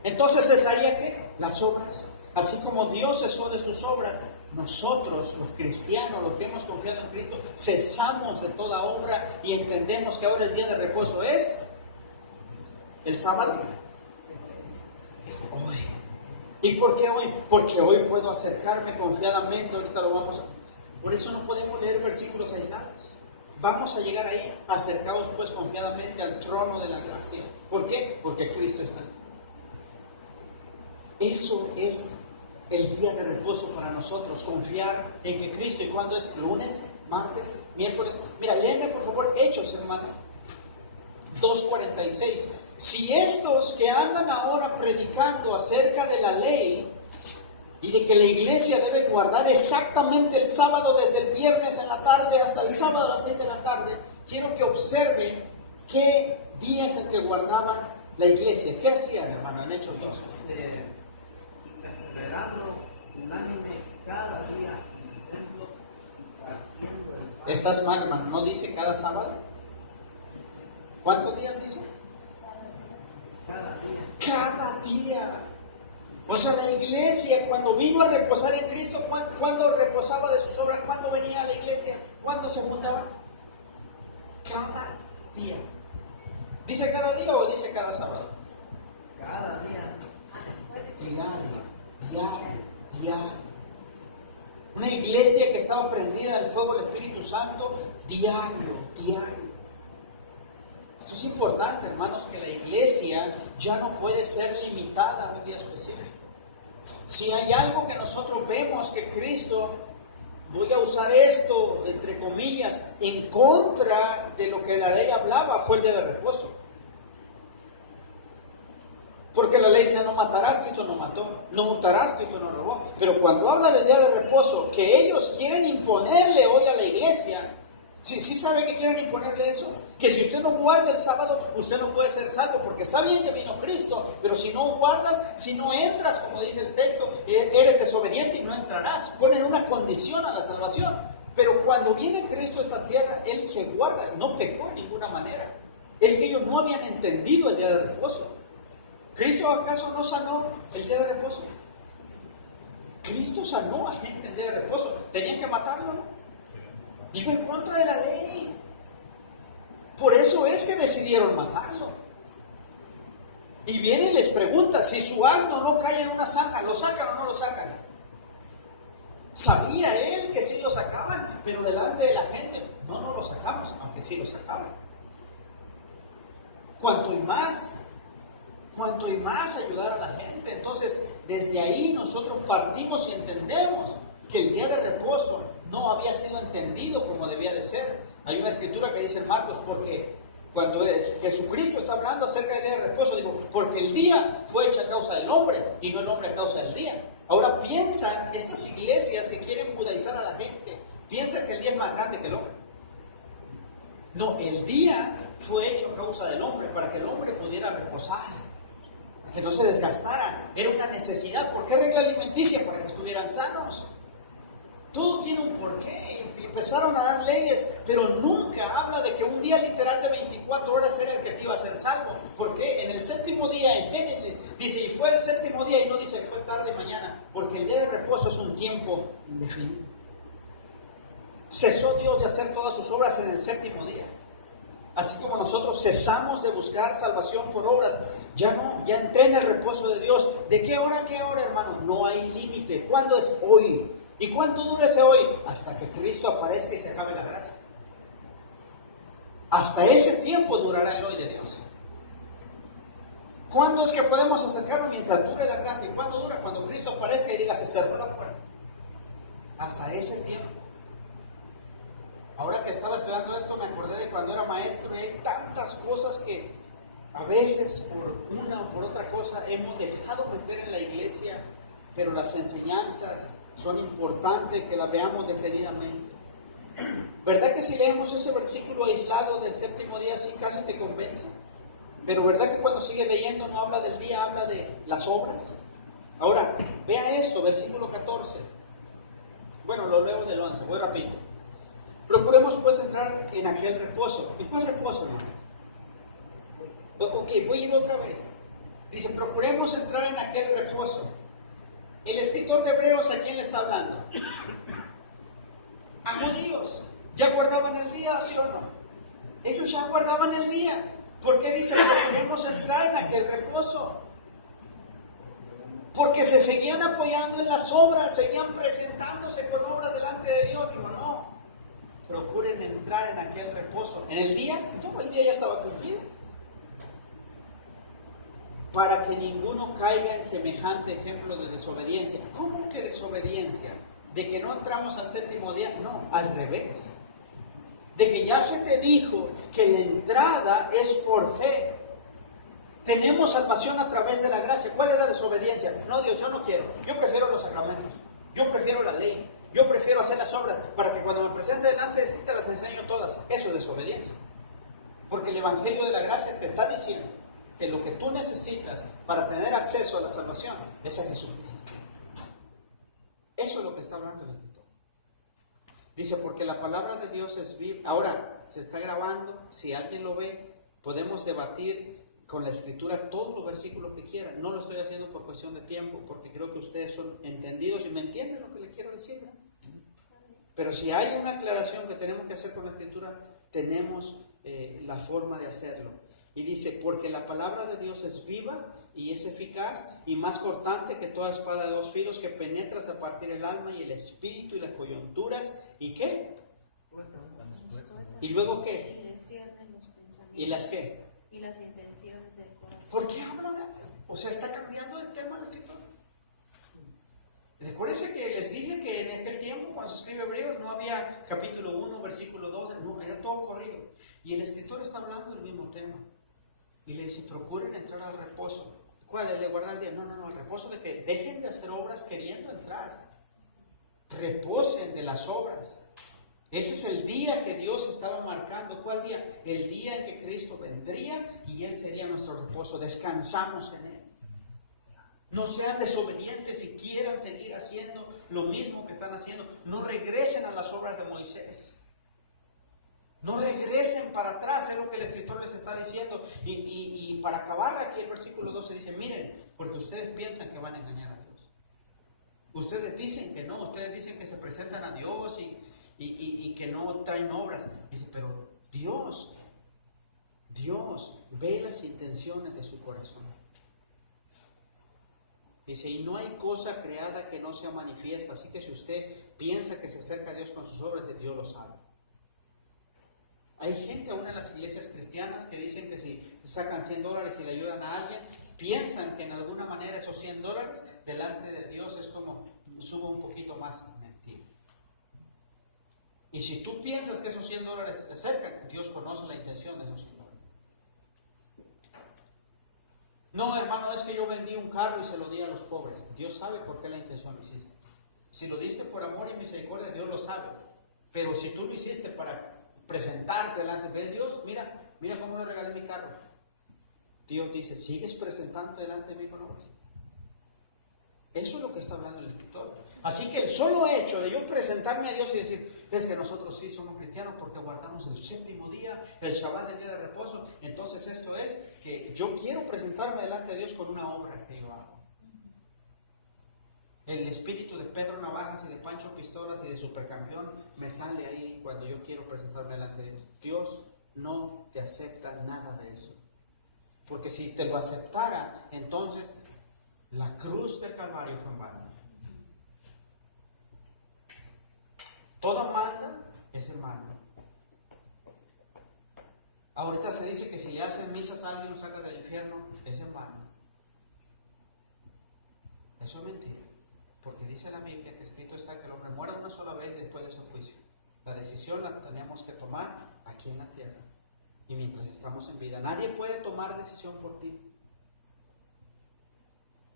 Entonces cesaría ¿qué? Las obras. Así como Dios cesó de sus obras, nosotros, los cristianos, los que hemos confiado en Cristo, cesamos de toda obra y entendemos que ahora el día de reposo es el sábado. Es hoy. ¿Y por qué hoy? Porque hoy puedo acercarme confiadamente, ahorita lo vamos a... Por eso no podemos leer versículos aislados. Vamos a llegar ahí, acercados pues confiadamente al trono de la gracia. ¿Por qué? Porque Cristo está ahí. Eso es el día de reposo para nosotros, confiar en que Cristo. ¿Y cuándo es? ¿Lunes? ¿Martes? ¿Miércoles? Mira, léeme por favor Hechos, hermano. 2:46. Si estos que andan ahora predicando acerca de la ley y de que la iglesia debe guardar exactamente el sábado desde el viernes en la tarde hasta el sábado a las 6 de la tarde, quiero que observen qué día es el que guardaban la iglesia. ¿Qué hacían, hermano, en Hechos 2? Esperando unánime cada día en el templo, partiendo el pan. Estás mal, hermano, ¿no dice cada sábado? ¿Cuántos días dice? Cada día. O sea, la iglesia cuando vino a reposar en Cristo, ¿cuándo reposaba de sus obras? ¿Cuándo venía a la iglesia? ¿Cuándo se juntaban? Cada día. ¿Dice cada día o dice cada sábado? Cada día. Diario. Una iglesia que estaba prendida del fuego del Espíritu Santo, diario. Esto es importante, hermanos, que la iglesia ya no puede ser limitada a un día específico. Si hay algo que nosotros vemos que Cristo, voy a usar esto, entre comillas, en contra de lo que la ley hablaba, fue el día de reposo. Porque la ley dice no matarás, Cristo no mató, no hurtarás, Cristo no robó. Pero cuando habla del día de reposo, que ellos quieren imponerle hoy a la iglesia, ¿sí sabe que quieren imponerle eso? Que si usted no guarda el sábado, usted no puede ser salvo, porque está bien que vino Cristo, pero si no guardas, si no entras, como dice el texto, eres desobediente y no entrarás. Ponen una condición a la salvación. Pero cuando viene Cristo a esta tierra, Él se guarda, no pecó de ninguna manera. Es que ellos no habían entendido el día de reposo. ¿Cristo acaso no sanó el día de reposo? Cristo sanó a gente en día de reposo. ¿Tenían que matarlo, no? Iba en contra de la ley. Por eso es que decidieron matarlo. Y viene y les pregunta, si su asno no cae en una zanja, ¿lo sacan o no lo sacan? Sabía él que sí lo sacaban, pero delante de la gente, no lo sacamos, aunque sí lo sacaban. Cuanto y más ayudar a la gente. Entonces, desde ahí nosotros partimos y entendemos que el día de reposo no había sido entendido como debía de ser. Hay una escritura que dice en Marcos, porque cuando Jesucristo está hablando acerca del día de reposo, digo, porque el día fue hecho a causa del hombre y no el hombre a causa del día. Ahora piensan estas iglesias que quieren judaizar a la gente, piensan que el día es más grande que el hombre. No, el día fue hecho a causa del hombre, para que el hombre pudiera reposar, para que no se desgastara. Era una necesidad. ¿Por qué regla alimenticia? Para que estuvieran sanos. Todo tiene un porqué. Empezaron a dar leyes, pero nunca habla de que un día literal de 24 horas era el que te iba a hacer salvo. Porque en el séptimo día, en Génesis, dice, y fue el séptimo día, y no dice fue tarde mañana, porque el día de reposo es un tiempo indefinido. Cesó Dios de hacer todas sus obras en el séptimo día. Así como nosotros cesamos de buscar salvación por obras, ya no, ya entré en el reposo de Dios. ¿De qué hora a qué hora, hermano? No hay límite. ¿Cuándo es? Hoy. ¿Y cuánto dura ese hoy? Hasta que Cristo aparezca y se acabe la gracia. Hasta ese tiempo durará el hoy de Dios. ¿Cuándo es que podemos acercarnos? Mientras dure la gracia. ¿Y cuándo dura? Cuando Cristo aparezca y diga, se cerró la puerta. Hasta ese tiempo. Ahora que estaba estudiando esto, me acordé de cuando era maestro, y hay tantas cosas que a veces por una o por otra cosa hemos dejado meter en la iglesia, pero las enseñanzas son importantes que las veamos detenidamente. ¿Verdad que si leemos ese versículo aislado del séptimo día, sí casi te convence? Pero ¿verdad que cuando sigue leyendo no habla del día, habla de las obras? Ahora, vea esto, versículo 14. Bueno, lo leo del 11, voy rápido. Procuremos pues entrar en aquel reposo. ¿Y cuál reposo, hermano? Ok, voy a ir otra vez. Dice, procuremos entrar en aquel reposo. El escritor de Hebreos, ¿a quién le está hablando? A judíos. ¿Ya guardaban el día, sí o no? Ellos ya guardaban el día. ¿Por qué dice procuremos entrar en aquel reposo? Porque se seguían apoyando en las obras, seguían presentándose con obras delante de Dios. Digo, no, procuren entrar en aquel reposo. En el día, todo el día ya estaba cumplido. Para que ninguno caiga en semejante ejemplo de desobediencia. ¿Cómo que desobediencia? ¿De que no entramos al séptimo día? No, al revés. De que ya se te dijo que la entrada es por fe. Tenemos salvación a través de la gracia. ¿Cuál es la desobediencia? No, Dios, yo no quiero. Yo prefiero los sacramentos. Yo prefiero la ley. Yo prefiero hacer las obras para que cuando me presente delante de ti te las enseño todas. Eso es desobediencia. Porque el Evangelio de la gracia te está diciendo que lo que tú necesitas para tener acceso a la salvación es a Jesucristo. Eso es lo que está hablando el escritor. Dice, porque la palabra de Dios es viva. Ahora, se está grabando. Si alguien lo ve, podemos debatir con la escritura todos los versículos que quieran. No lo estoy haciendo por cuestión de tiempo, porque creo que ustedes son entendidos y me entienden lo que les quiero decir, ¿no? Pero si hay una aclaración que tenemos que hacer con la escritura, tenemos la forma de hacerlo. Y dice, porque la palabra de Dios es viva y es eficaz y más cortante que toda espada de dos filos, que penetra hasta partir el alma y el espíritu y las coyunturas. ¿Y qué? ¿Y luego qué? ¿Y las qué? Y las intenciones del corazón. ¿Por qué habla de? O sea, está cambiando de tema el escritor. Recuérdense que les dije que en aquel tiempo, cuando se escribe Hebreos, no había capítulo 1, versículo 2, no, era todo corrido. Y el escritor está hablando del mismo tema. Y le dice, procuren entrar al reposo. ¿Cuál? ¿El de guardar el día? No, al reposo de que dejen de hacer obras queriendo entrar. Reposen de las obras. Ese es el día que Dios estaba marcando. ¿Cuál día? El día en que Cristo vendría y Él sería nuestro reposo. Descansamos en Él. No sean desobedientes y quieran seguir haciendo lo mismo que están haciendo. No regresen a las obras de Moisés. No regresen para atrás, es lo que el escritor les está diciendo. Y para acabar aquí el versículo 12 dice, miren, porque ustedes piensan que van a engañar a Dios. Ustedes dicen que no, ustedes dicen que se presentan a Dios y que no traen obras. Dice, pero Dios ve las intenciones de su corazón. Dice, y no hay cosa creada que no sea manifiesta. Así que si usted piensa que se acerca a Dios con sus obras, Dios lo sabe. Hay gente aún en las iglesias cristianas que dicen que si sacan $100 y le ayudan a alguien, piensan que en alguna manera esos $100 delante de Dios es como subo un poquito más. Mentira. Y si tú piensas que esos $100 se acercan, Dios conoce la intención de esos $100. No, hermano, es que yo vendí un carro y se lo di a los pobres. Dios sabe por qué la intención lo hiciste. Si lo diste por amor y misericordia, Dios lo sabe. Pero si tú lo hiciste para presentarte delante de Dios, mira cómo yo regalé mi carro. Dios dice, ¿sigues presentándote delante de mí con obras? Eso es lo que está hablando el escritor. Así que el solo hecho de yo presentarme a Dios y decir, es que nosotros sí somos cristianos porque guardamos el séptimo día, el Shabbat, el día de reposo. Entonces esto es que yo quiero presentarme delante de Dios con una obra que yo hago. El espíritu de Pedro Navajas y de Pancho Pistolas y de Supercampeón me sale ahí cuando yo quiero presentarme delante de Dios. Dios no te acepta nada de eso. Porque si te lo aceptara, entonces la cruz del Calvario fue en vano. Toda manda es hermano. Ahorita se dice que si le hacen misas a alguien lo sacas del infierno, es en vano. Eso es mentira. Porque dice la Biblia que escrito está que el hombre muera una sola vez después de su juicio. La decisión la tenemos que tomar aquí en la tierra. Y mientras estamos en vida. Nadie puede tomar decisión por ti.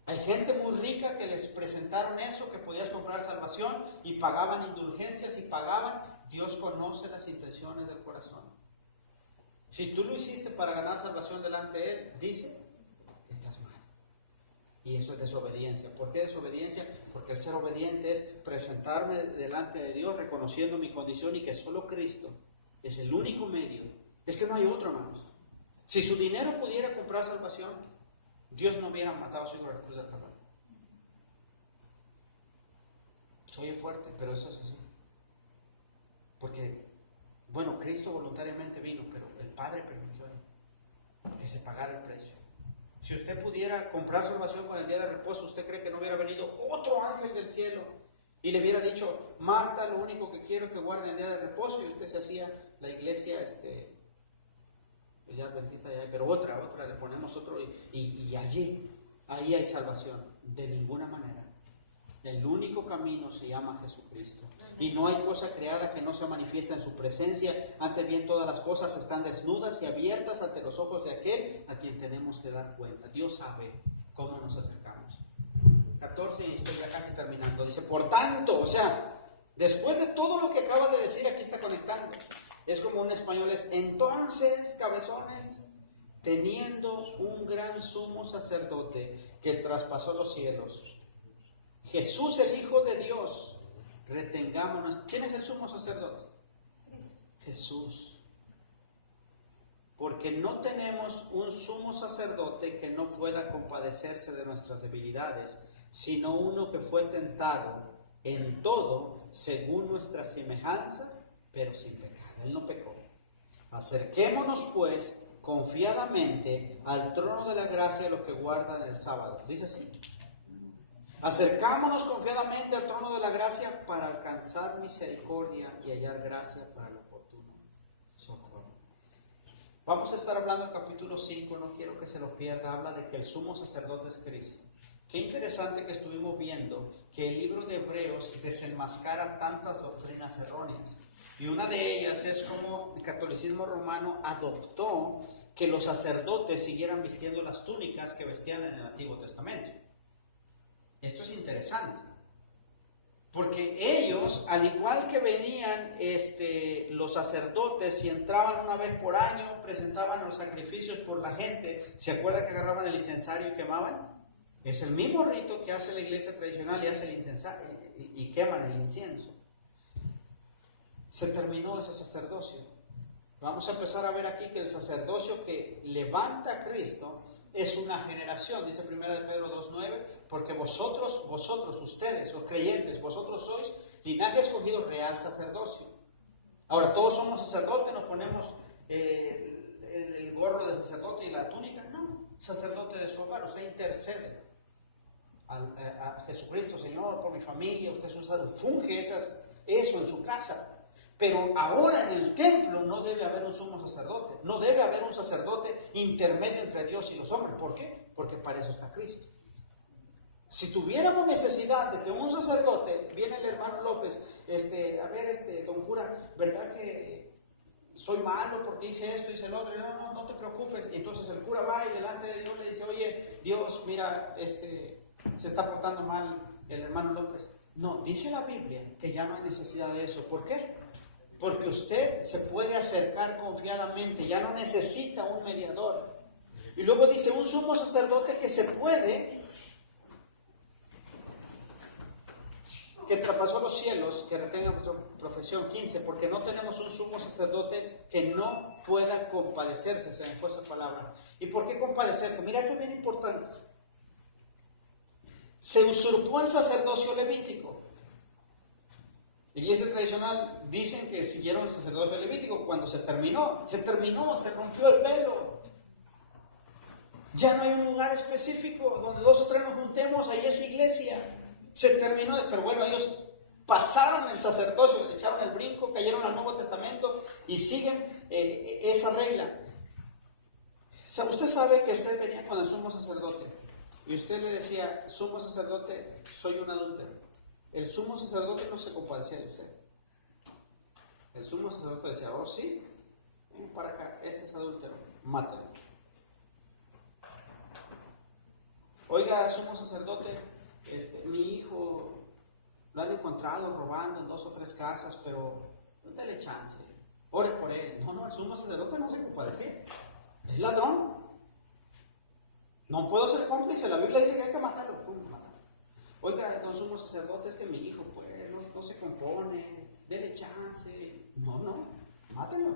Hay gente muy rica que les presentaron eso, que podías comprar salvación y pagaban indulgencias y pagaban. Dios conoce las intenciones del corazón. Si tú lo hiciste para ganar salvación delante de Él, dice que estás mal. Y eso es desobediencia. ¿Por qué desobediencia? Porque el ser obediente es presentarme delante de Dios reconociendo mi condición y que solo Cristo es el único medio. Es que no hay otro, hermanos. Si su dinero pudiera comprar salvación, Dios no hubiera matado a su hijo en la cruz del Calvario. Soy fuerte, pero eso es así. Porque, bueno, Cristo voluntariamente vino, pero el Padre permitió que se pagara el precio. Si usted pudiera comprar salvación con el día de reposo, ¿usted cree que no hubiera venido otro ángel del cielo y le hubiera dicho, Marta, lo único que quiero es que guarde el día de reposo? Y usted se hacía la iglesia, pues ya adventista ya hay, pero otra, le ponemos otro y ahí hay salvación. De ninguna manera. El único camino se llama Jesucristo. Y no hay cosa creada que no se manifiesta en su presencia. Antes bien, todas las cosas están desnudas y abiertas ante los ojos de aquel a quien tenemos que dar cuenta. Dios sabe cómo nos acercamos. 14, y estoy ya casi terminando. Dice, por tanto, o sea, después de todo lo que acaba de decir, aquí está conectando. Es como un español es, entonces, cabezones, teniendo un gran sumo sacerdote que traspasó los cielos, Jesús el Hijo de Dios, retengámonos. ¿Quién es el sumo sacerdote? Jesús. Porque no tenemos un sumo sacerdote que no pueda compadecerse de nuestras debilidades, sino uno que fue tentado en todo según nuestra semejanza, pero sin pecado. Él no pecó. Acerquémonos pues confiadamente al trono de la gracia los que guardan el sábado. Dice así. Acercámonos confiadamente al trono de la gracia para alcanzar misericordia y hallar gracia para el oportuno socorro. Vamos a estar hablando del capítulo 5, no quiero que se lo pierda. Habla de que el sumo sacerdote es Cristo. Qué interesante que estuvimos viendo que el libro de Hebreos desenmascara tantas doctrinas erróneas. Y una de ellas es como el catolicismo romano adoptó que los sacerdotes siguieran vistiendo las túnicas que vestían en el Antiguo Testamento. Esto es interesante, porque ellos, al igual que venían los sacerdotes y entraban una vez por año, presentaban los sacrificios por la gente, ¿se acuerda que agarraban el incensario y quemaban? Es el mismo rito que hace la iglesia tradicional y hace el incensario y queman el incienso. Se terminó ese sacerdocio. Vamos a empezar a ver aquí que el sacerdocio que levanta a Cristo es una generación, dice 1 de Pedro 2:9, porque vosotros, ustedes, los creyentes, vosotros sois linaje escogido, real sacerdocio. Ahora todos somos sacerdotes, nos ponemos el gorro de sacerdote y la túnica. No, sacerdote de su hogar, usted intercede a Jesucristo, Señor, por mi familia, usted es un sacerdote, funge eso en su casa. Pero ahora en el templo no debe haber un sumo sacerdote, no debe haber un sacerdote intermedio entre Dios y los hombres. ¿Por qué? Porque para eso está Cristo. Si tuviéramos necesidad de que un sacerdote, viene el hermano López, don cura, ¿verdad que soy malo porque hice esto, hice el otro? No te preocupes. Y entonces el cura va y delante de Dios le dice, oye, Dios, mira, se está portando mal el hermano López. No, dice la Biblia que ya no hay necesidad de eso. ¿Por qué? Porque usted se puede acercar confiadamente, ya no necesita un mediador. Y luego dice, un sumo sacerdote que se puede, que traspasó los cielos, que retenga nuestra profesión. 15, porque no tenemos un sumo sacerdote que no pueda compadecerse, se me fue esa palabra. ¿Y por qué compadecerse? Mira, esto es bien importante. Se usurpó el sacerdocio levítico. Iglesia tradicional dicen que siguieron el sacerdocio levítico. Cuando se terminó, se rompió el velo. Ya no hay un lugar específico donde 2 o 3 nos juntemos, ahí es iglesia. Se terminó, pero bueno, ellos pasaron el sacerdocio, le echaron el brinco, cayeron al Nuevo Testamento y siguen esa regla. O sea, usted sabe que usted venía con el sumo sacerdote y usted le decía, sumo sacerdote, soy un adúltero. El sumo sacerdote no se compadecía de usted. El sumo sacerdote decía, oh sí, ven para acá, este es adúltero, mátalo. Oiga, sumo sacerdote, mi hijo lo han encontrado robando en 2 o 3 casas, pero no dale chance, ore por él. No, el sumo sacerdote no se compadecía, es ladrón, no puedo ser cómplice, la Biblia dice que hay que matarlo, pum, matarlo. Oiga, don sumo sacerdote, es que mi hijo pues no se compone, dele chance. No, mátenlo.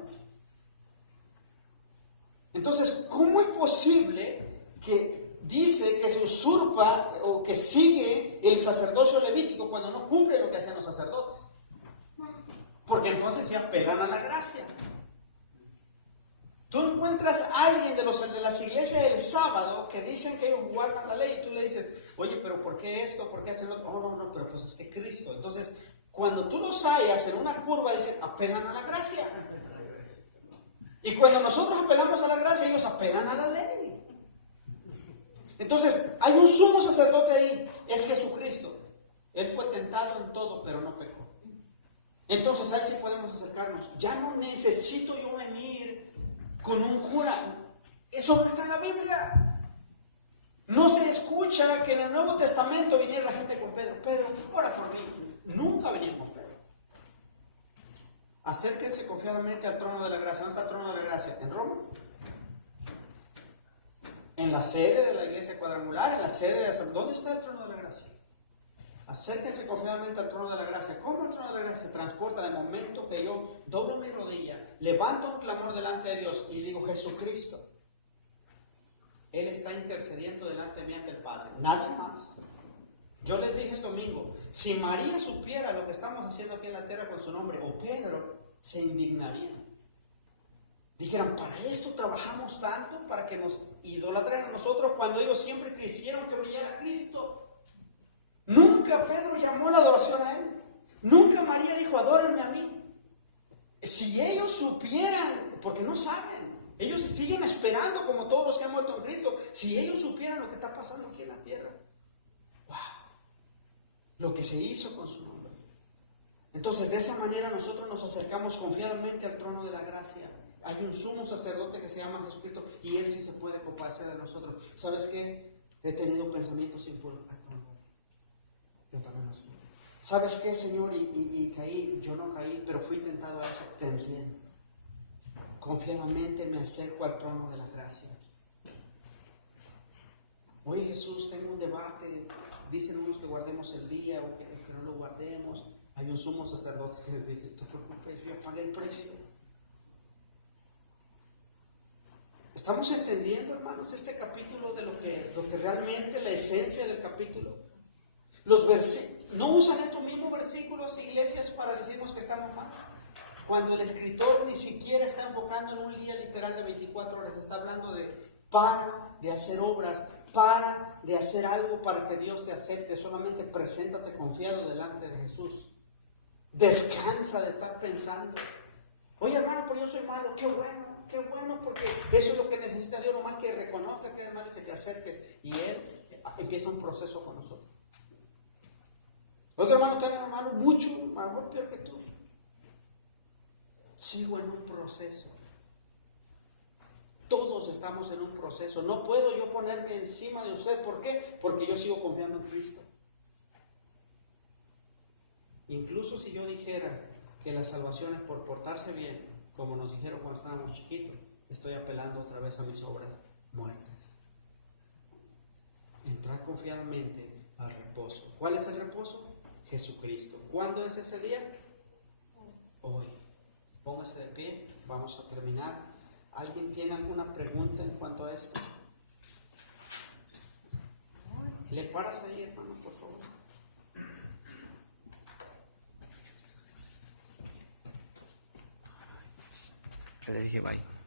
Entonces, ¿cómo es posible que dice que se usurpa o que sigue el sacerdocio levítico cuando no cumple lo que hacían los sacerdotes? Porque entonces se apegan a la gracia. Tú encuentras a alguien de las iglesias del sábado que dicen que ellos guardan la ley y tú le dices, oye, pero ¿por qué esto? ¿Por qué hacen lo otro? Oh, no, pero pues es que Cristo. Entonces, cuando tú los hallas en una curva, dicen, apelan a la gracia. Y cuando nosotros apelamos a la gracia, ellos apelan a la ley. Entonces, hay un sumo sacerdote ahí, es Jesucristo. Él fue tentado en todo, pero no pecó. Entonces, a él sí podemos acercarnos. Ya no necesito yo venir con un cura. Eso está en la Biblia. No se escucha que en el Nuevo Testamento viniera la gente con Pedro. Pedro, ora por mí. Nunca venían con Pedro. Acérquense confiadamente al trono de la gracia. ¿Dónde está el trono de la gracia? ¿En Roma? En la sede de la iglesia cuadrangular, en la sede de... ¿Dónde está el trono de la gracia? Acérquense confiadamente al trono de la gracia. ¿Cómo el trono de la gracia se transporta? De momento que yo doblo mi rodilla, levanto un clamor delante de Dios y digo, Jesucristo, Él está intercediendo delante de mí ante el Padre. Nadie más. Yo les dije el domingo, si María supiera lo que estamos haciendo aquí en la tierra con su nombre, o Pedro, se indignarían. Dijeran, para esto trabajamos tanto, para que nos idolatren a nosotros, cuando ellos siempre quisieron que brillara Cristo. Nunca Pedro llamó la adoración a Él. Nunca María dijo, adórenme a mí. Si ellos supieran, porque no saben, ellos se siguen esperando como todos los que han muerto en Cristo. Si ellos supieran lo que está pasando aquí en la tierra, wow, lo que se hizo con su nombre. Entonces, de esa manera nosotros nos acercamos confiadamente al trono de la gracia. Hay un sumo sacerdote que se llama Jesucristo y Él sí se puede compadecer de nosotros. ¿Sabes qué? He tenido pensamientos impuros. Yo también los tuve. ¿Sabes qué, Señor? Y caí, yo no caí, pero fui tentado a eso. Te entiendo. Confiadamente me acerco al trono de la gracia. Oye, Jesús, tengo un debate. Dicen unos que guardemos el día o que no lo guardemos. Hay un sumo sacerdote que dice, no te preocupes, yo pagué el precio. ¿Estamos entendiendo, hermanos, este capítulo de lo que realmente la esencia del capítulo? No usan estos mismos versículos iglesias para decirnos que estamos mal. Cuando el escritor ni siquiera está enfocando en un día literal de 24 horas, está hablando de hacer obras, de hacer algo para que Dios te acepte. Solamente preséntate confiado delante de Jesús. Descansa de estar pensando, oye hermano, pero yo soy malo. Qué bueno, porque eso es lo que necesita Dios, nomás que reconozca que eres malo y que te acerques. Y Él empieza un proceso con nosotros. Otro hermano está hermano mucho, a lo mejor peor que tú. Sigo en un proceso. Todos estamos en un proceso. No puedo yo ponerme encima de usted. ¿Por qué? Porque yo sigo confiando en Cristo. Incluso si yo dijera que la salvación es por portarse bien, como nos dijeron cuando estábamos chiquitos, estoy apelando otra vez a mis obras muertas. Entrar confiadamente al reposo. ¿Cuál es el reposo? Jesucristo. ¿Cuándo es ese día? Hoy. Póngase de pie, vamos a terminar. ¿Alguien tiene alguna pregunta en cuanto a esto? ¿Le paras ahí, hermano, por favor? Le dije bye.